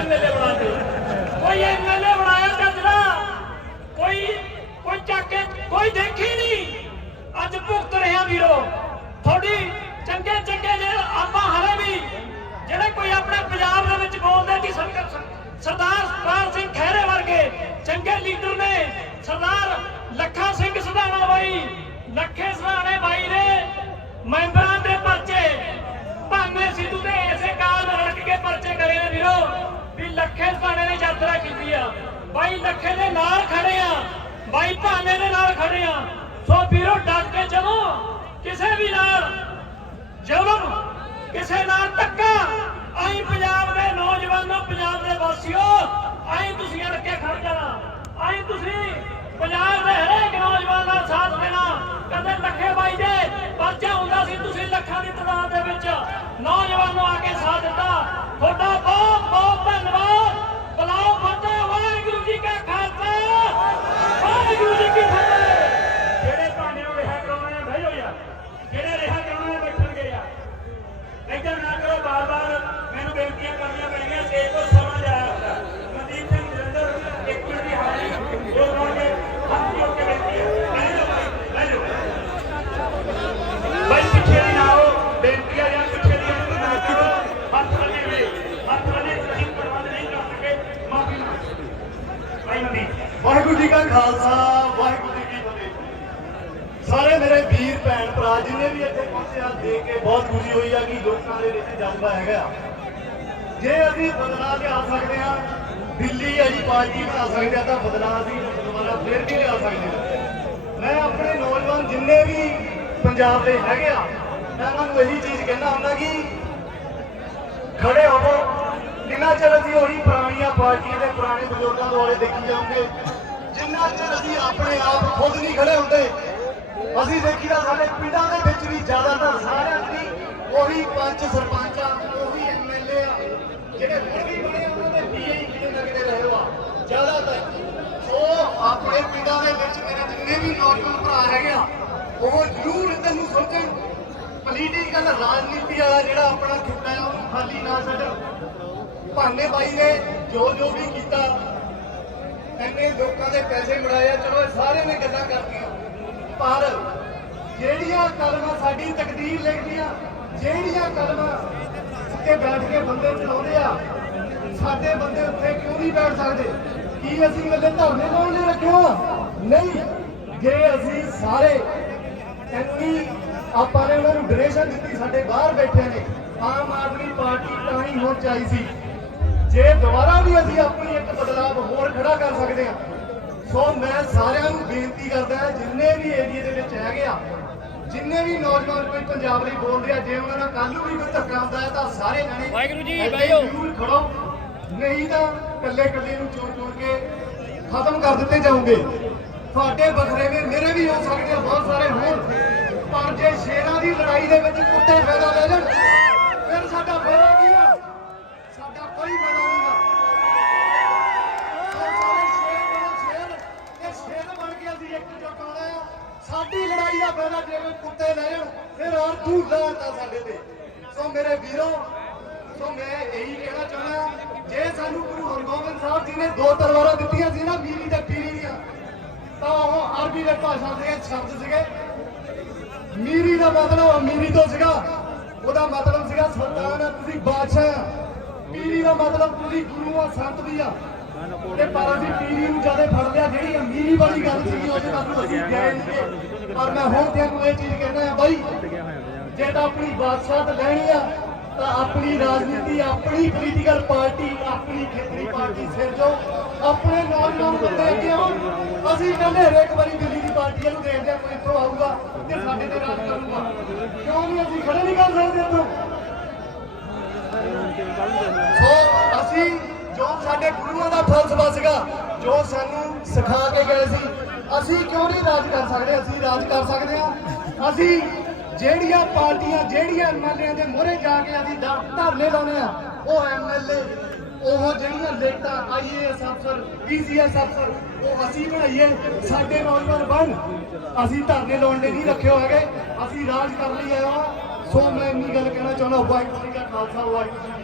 MLA ਬਣਾ ਦੇ ਕੋਈ ਐਮਐਲਏ ਬਣਾਇਆ ਚੱਜਦਾ ਕੋਈ ਕੋਈ ਚੱਕ ਕੇ, ਕੋਈ ਦੇਖੀ ਨਹੀਂ। ਅੱਜ ਭੁਗਤ ਰਿਹਾ ਵੀਰੋ। ਤੁਹਾਡੀ ਚੰਗੇ ਚੰਗੇ ਜੇ ਆਪਾਂ ਹਲੇ ਵੀ, ਜਿਹੜੇ ਕੋਈ ਆਪਣੇ ਪੰਜਾਬ ਦੇ ਵਿੱਚ ਬੋਲਦੇ ਸੀ ਸਰਕਾਰ ਸਰਦਾਰ ਸਤਪਾਲ ਸਿੰਘ ਖਹਿਰੇ ਵਰਗੇ, ਚੰਗੇ ਲੀਡਰ ਨੇ, ਸਰਦਾਰ ਲੱਖਾ ਸਿੰਘ ਸਧਾਣਾ ਬਾਈ, ਲੱਖੇ ਸਧਾਣੇ ਬਾਈ ਨੇ ਮੈਂਬਰਾਂ ਦੇ ਪਰਚੇ ਭਾਵੇਂ ਸਿੱਧੂ ਦੇ ਐਸੇ ਕਾਰਨ ਰੜਕ ਕੇ ਪਰਚੇ ਕਰੇ ਨੇ ਵੀਰੋ ਵੀ ਲੱਖੇ ਸਧਾਣੇ ਨੇ ਯਾਤਰਾ ਕੀਤੀ ਆ। ਬਾਈ ਲੱਖੇ ਦੇ ਨਾਲ ਖੜੇ ਆ। ਬਾਈ ਭਾਵੇਂ ਦੇ ਨਾਲ ਖੜੇ ਆ। ਸੋ ਵੀਰੋ ਡਟ ਕੇ ਚਲੋ ਕਿਸੇ ਵੀ ਨਾਲ ਜ਼ੁਲਮ ਕਿਸੇ ਨਾਲ ਧੱਕਾ। ਆਈ ਪੰਜਾਬ ਦੇ ਨੌਜਵਾਨੋ, ਪੰਜਾਬ ਦੇ ਵਾਸੀਓ, ਆਈ ਤੁਸੀਂ ਅੜ ਕੇ ਖੜ ਜਾਣਾ। ਆਈ ਤੁਸੀਂ ਪੰਜਾਬ ਦੇ ਹਰੇਕ ਨੌਜਵਾਨ ਨਾਲ ਸਾਥ ਦੇਣਾ। ਕਦੇ ਲੱਖੇ ਬਾਈ ਦੇ ਪਰਚਾ ਹੁੰਦਾ ਸੀ, ਤੁਸੀਂ ਲੱਖਾਂ ਦੀ ਤਾਦਾਦ ਦੇ ਵਿੱਚ ਨੌਜਵਾਨੋ ਆ ਕੇ ਸਾਥ ਦਿੱਤਾ ਤੁਹਾਡਾ ਬਹੁਤ ਬਹੁਤ ਧੰਨਵਾਦ ਬਲਾਓ ਫਤਿਹ ਵਾਹਿਗੁਰੂ ਜੀ ਕਾ ਖਾਲਸਾ ਵਾਹਿਗੁਰੂ ਜੀ ਕੀ ਫਤਿਹ ਜਿਹੜੇ ਭਾਂਡੇ ਨੂੰ ਰਿਹਾ ਕਰਾਉਣੇ ਨੇ ਬਹਿ ਜਾਓ ਯਾਰ ਜਿਹੜੇ ਰਿਹਾ ਕਰਾਉਣੇ ਨੇ ਬੈਠਣਗੇ ਯਾਰ ਇੱਧਰ ਨਾ ਕਰੋ ਬਾਰ ਬਾਰ ਮੈਨੂੰ ਬੇਨਤੀਆਂ ਕਰਨੀਆਂ ਪੈਣਗੀਆਂ ਸੇ ਤੋਂ ਸਮਾਂ ਜਾਇਆ ਹੁੰਦਾ ਮਨਦੀਪ ਸਿੰਘ ਜਲੰਧਰ ਇੱਕ ਮਿੰਟ ਦੀ ਹਾਜ਼ਰੀ ਜੋ ਕਹੋਗੇ ਹੱਥ ਜੋੜ ਕੇ ਬੇਨਤੀ ਹੈ ਲੈ ਜਾਓ ਭਾਈ ਲੈ ਜਾਓ ਭਾਈ ਪਿੱਛੇ ਦੀ ਨਾ ਆਓ ਬੇਨਤੀ ਆ ਯਾਰ ਪਿੱਛੇ ਦੀ ਇਹਨੂੰ ਨਾ ਕਰੋ ਹੱਥ ਬੰਨੇ ਹੋਏ ਹੱਥ ਬੰਨੇ ਤੁਸੀਂ ਪ੍ਰਬੰਧ ਨਹੀਂ ਕਰ ਸਕੇ ਮਾਫੀ ਮੰਗੋ ਵਾਹਿਗੁਰੂ ਜੀ ਕਾ ਖਾਲਸਾ, ਵਾਹਿਗੁਰੂ ਜੀ ਕੀ ਫਤਿਹ। ਸਾਰੇ ਮੇਰੇ ਵੀਰ ਭੈਣ ਭਰਾ ਜਿੰਨੇ ਵੀ ਇੱਥੇ ਪਹੁੰਚੇ ਦੇਖ ਕੇ ਬਹੁਤ ਖੁਸ਼ੀ ਹੋਈ ਆ ਕਿ ਲੋਕਾਂ ਦੇ ਵਿੱਚ ਜਜ਼ਬਾ ਹੈਗਾ। ਜੇ ਅਸੀਂ ਬਦਲਾਅ ਲਿਆ ਸਕਦੇ ਆ, ਦਿੱਲੀ ਅਜੀ ਪਾਰਟੀ ਬਣਾ ਸਕਦੇ ਆ, ਤਾਂ ਬਦਲਾਅ ਅਸੀਂ ਦੁਬਾਰਾ ਫੇਰ ਵੀ ਲਿਆ ਸਕਦੇ ਆ। ਮੈਂ ਆਪਣੇ ਨੌਜਵਾਨ ਜਿੰਨੇ ਵੀ ਪੰਜਾਬ ਦੇ ਹੈਗੇ ਆ, ਮੈਂ ਉਹਨਾਂ ਨੂੰ ਇਹੀ ਚੀਜ਼ ਕਹਿਣਾ ਹੁੰਦਾ ਕਿ ਖੜੇ ਹੋਵੋ ਕਿੰਨਾ ਚਿਰ ਅਸੀਂ ਉਹੀ ਦੇਖੀ ਜਾਵਾਂਗੇ ਜਿੰਨਾ ਚਿਰ ਅਸੀਂ ਆਪਣੇ ਆਪ ਖੁਦ ਨਹੀਂ ਖੜੇ ਹੁੰਦੇ, ਅਸੀਂ ਦੇਖੀਦਾ ਸਾਡੇ ਪਿੰਡਾਂ ਦੇ ਵਿੱਚ ਵੀ ਜ਼ਿਆਦਾਤਰ ਸਾਰਿਆਂ ਦੀ ਉਹੀ ਪੰਚ ਸਰਪੰਚ, ਉਹੀ ਐਮਐਲਏ ਆ, ਜਿਹੜੇ ਹੁਣ ਵੀ ਬਣੇ ਉਹਨਾਂ ਦੇ ਪੀਏ ਕਿਤੇ ਨਾ ਕਿਤੇ ਰਹੇ ਆ। ਜ਼ਿਆਦਾਤਰ। ਸੋ ਆਪਣੇ ਪਿੰਡਾਂ ਦੇ ਵਿੱਚ ਮੇਰੇ ਜਿੰਨੇ ਵੀ ਨੌਜਵਾਨ ਭਰਾ ਹੈਗੇ ਆ, ਉਹ ਜ਼ਰੂਰ ਇਹਨਾਂ ਨੂੰ ਸੋਚਣ। ਪੋਲੀਟੀਕਲ ਰਾਜਨੀਤੀ ਵਾਲਾ ਜਿਹੜਾ ਆਪਣਾ ਖਿੱਤਾ ਹੈ ਉਹਨੂੰ ਖਾਲੀ ਨਾ ਛੱਡਣ। ਭਾਨੇ ਬਾਈ ਨੇ ਜੋ ਜੋ ਵੀ ਕੀਤਾ ਐਨੇ ਲੋਕਾਂ ਦੇ ਪੈਸੇ ਮੜਾਇਆ, ਚਲੋ ਇਹ ਸਾਰੇ ਨੇ ਗੱਲਾਂ ਕਰਤੀਆਂ ਪਰ ਜਿਹੜੀਆਂ ਕਲਮਾਂ ਸਾਡੀ ਤਕਦੀਰ ਲਿਖਦੀਆਂ ਜਿਹੜੀਆਂ ਕਲਮਾਂ ਉੱਤੇ ਬੈਠ ਕੇ ਬੰਦੇ ਚਲਾਉਂਦੇ ਆ, ਸਾਡੇ ਬੰਦੇ ਉੱਤੇ ਕਿਉਂ ਨਹੀਂ ਬੈਠ ਸਕਦੇ? ਕੀ ਅਸੀਂ ਗੱਲੇ ਧਰਨੇ ਲਾਉਣ ਲਈ ਰੱਖਿਆ ਨਹੀਂ। ਜੇ ਅਸੀਂ ਸਾਰੇ ਇੰਨੀ ਆਪਾਂ ਨੇ ਉਹਨਾਂ ਨੂੰ ਡਰੇਸ਼ਨ ਦਿੱਤੀ, ਸਾਡੇ ਬਾਹਰ ਬੈਠੇ ਨੇ, ਆਮ ਆਦਮੀ ਪਾਰਟੀ ਤਾਂ ਹੀ ਹੁਣ ਚਾਹੀ ਸੀ। ਜੇ ਦੁਬਾਰਾ ਵੀ ਅਸੀਂ ਆਪਣੀ ਇੱਕ ਬਦਲਾਵ ਹੋਰ ਖੜਾ ਕਰ ਸਕਦੇ ਹਾਂ ਸੋ ਮੈਂ ਸਾਰਿਆਂ ਨੂੰ ਬੇਨਤੀ ਕਰਦਾ ਜਿੰਨੇ ਵੀ ਏਰੀਏ ਦੇ ਵਿੱਚ ਹੈਗੇ ਆ ਜਿੰਨੇ ਵੀ ਨੌਜਵਾਨ ਕੋਈ ਪੰਜਾਬ ਲਈ ਬੋਲਦੇ ਆ ਜੇ ਉਹਨਾਂ ਨਾਲ ਕੱਲ ਨੂੰ ਵੀ ਕੋਈ ਧੱਕਾ ਹੁੰਦਾ ਹੈ ਤਾਂ ਸਾਰੇ ਜਣੇ ਵਾਹਿਗੁਰੂ ਜੀ, ਬਾਈਓ। ਖੜੋ। ਨਹੀਂ ਤਾਂ ਕੱਲੇ ਕੱਲੇ ਨੂੰ ਚੋਰ ਚੋਰ ਕੇ ਖਤਮ ਕਰ ਦਿੱਤੇ ਜਾਓਗੇ। ਤੁਹਾਡੇ ਬਖਰੇ ਨੇ ਮੇਰੇ ਵੀ ਹੋ ਸਕਦੇ ਆ ਬਹੁਤ ਸਾਰੇ ਹੋਣ ਪਰ ਜੇ ਸ਼ੇਰਾਂ ਦੀ ਲੜਾਈ ਦੇ ਵਿੱਚ ਕੁੱਤੇ ਫਾਇਦਾ ਲੈ ਲੈਣ ਫਿਰ ਸਾਡਾ ਫਾਇਦਾ ਕੀ ਆ ਸਾਡਾ ਕੋਈ ਫਾਇਦਾ ਨਹੀਂ ਗਾ ਸੋ ਸਾਰੇ ਸ਼ੇਰ ਬਣੋ ਸ਼ੇਰ ਤੇ ਸ਼ੇਰ ਬਣ ਕੇ ਅਸੀਂ ਇੱਕ ਜੁਟ ਹੋਣਾ ਆ ਸਾਡੀ ਲੜਾਈ ਦਾ ਫਾਇਦਾ ਜੇ ਕੁੱਤੇ ਲੈ ਜਾਣ, ਫਿਰ ਔਰ ਲਾਤਾ ਸਾਡੇ ਤੇ। ਸੋ ਮੇਰੇ ਵੀਰੋ, ਸੋ ਮੈਂ ਇਹੀ ਕਹਿਣਾ ਚਾਹੁੰਦਾ ਜੇ ਸਾਨੂੰ ਗੁਰੂ ਹਰਗੋਬਿੰਦ ਸਾਹਿਬ ਜੀ ਨੇ ਦੋ ਤਲਵਾਰਾਂ ਦਿੱਤੀਆਂ ਸੀ ਨਾ, ਮੀਰੀ ਤੇ ਪੀਰੀ ਦੀਆਂ, ਤਾਂ ਉਹ ਅਰਬੀ ਦੇ ਭਾਸ਼ਾ ਦੇ ਸ਼ਬਦ ਸੀਗੇ। ਮੀਰੀ ਦਾ ਮਤਲਬ ਅਮੀਰੀ ਤੋਂ ਸੀਗਾ, ਉਹਦਾ ਮਤਲਬ ਸੀਗਾ ਸੁਲਤਾਨ ਆ, ਤੁਸੀਂ ਬਾਦਸ਼ਾਹ ਆ। ਪੀਰੀ ਦਾ ਮਤਲਬ ਤੁਸੀਂ ਗੁਰੂ ਆ, ਸੰਤ ਵੀ ਆ। ਤੇ ਪਰ ਅਸੀਂ ਪੀਰੀ ਨੂੰ ਜ਼ਿਆਦਾ ਫੜ ਲਿਆ ਗੱਲ ਸੀਗੀ ਉਹਦੇ ਨਾਲ ਅਸੀਂ ਗਏ ਨਹੀਂ ਪਰ ਮੈਂ ਹੁਣ ਤੈਨੂੰ ਇਹ ਚੀਜ਼ ਕਹਿਣਾ ਆ, ਬਾਈ, ਜੇ ਤਾਂ ਆਪਣੀ ਬਾਦਸ਼ਾਹਤ ਲੈਣੀ ਆ, ਤਾਂ ਆਪਣੀ ਰਾਜਨੀਤੀ, ਆਪਣੀ ਪੋਲੀਟੀਕਲ ਪਾਰਟੀ ਆਪਣੀ ਖੇਤਰੀ ਪਾਰਟੀ ਸਿਰ ਜੋ। ਆਪਣੇ ਨੌਜਵਾਨ ਬੰਦੇ ਅੱਗੇ ਅਸੀਂ ਕਹਿੰਦੇ ਹਰੇਕ ਵਾਰੀ ਦਿੱਲੀ ਦੀ ਪਾਰਟੀ ਨੂੰ ਦੇਖਦੇ ਆ, ਕੋਈ ਇੱਥੋਂ ਆਊਗਾ ਤੇ ਸਾਡੇ ਤੇ ਰਾਜ ਕਰੂਗਾ। ਕਿਉਂ ਨਹੀਂ ਅਸੀਂ ਖੜੇ ਨਹੀਂ ਕਰ ਸਕਦੇ ਇੱਥੋਂ? ਸੋ ਅਸੀਂ ਜੋ ਸਾਡੇ ਗੁਰੂਆਂ ਦਾ ਫਲਸਫਾ ਸੀਗਾ, ਜੋ ਸਾਨੂੰ ਸਿਖਾ ਕੇ ਗਏ ਸੀ, ਅਸੀਂ ਕਿਉਂ ਨਹੀਂ ਰਾਜ ਕਰ ਸਕਦੇ? ਅਸੀਂ ਰਾਜ ਕਰ ਸਕਦੇ ਹਾਂ। ਅਸੀਂ ਜਿਹੜੀਆਂ ਪਾਰਟੀਆਂ, ਜਿਹੜੀਆਂ ਐਮਐਲਏ ਦੇ ਮੋਹਰੇ ਜਾ ਕੇ ਅਸੀਂ ਧਰਨੇ ਲਾਉਣੇ ਆ ਉਹ ਐਮਐਲਏ ਉਹ ਜਿਹੜੀਆਂ ਲੇਟਾਂ ਆਈਏਐਸ ਅਫਸਰ ਪੀਸੀਐਸ ਅਫਸਰ, ਉਹ ਅਸੀਂ ਬਣਾਈਏ, ਸਾਡੇ ਨੌਜਵਾਨ ਬਣ। ਅਸੀਂ ਧਰਨੇ ਲਾਉਣ ਲਈ ਨਹੀਂ ਰੱਖੇ ਹੋਏ ਹੈਗੇ। ਅਸੀਂ ਰਾਜ ਕਰਨ ਲਈ ਆਏ ਹਾਂ। ਸੋ ਮੈਂ ਇੰਨੀ ਗੱਲ ਕਹਿਣਾ ਚਾਹੁੰਦਾ, ਵਾਹਿਗੁਰੂ ਜੀ ਕਾ ਖਾਲਸਾ, ਵਾਹਿਗੁਰੂ ਜੀ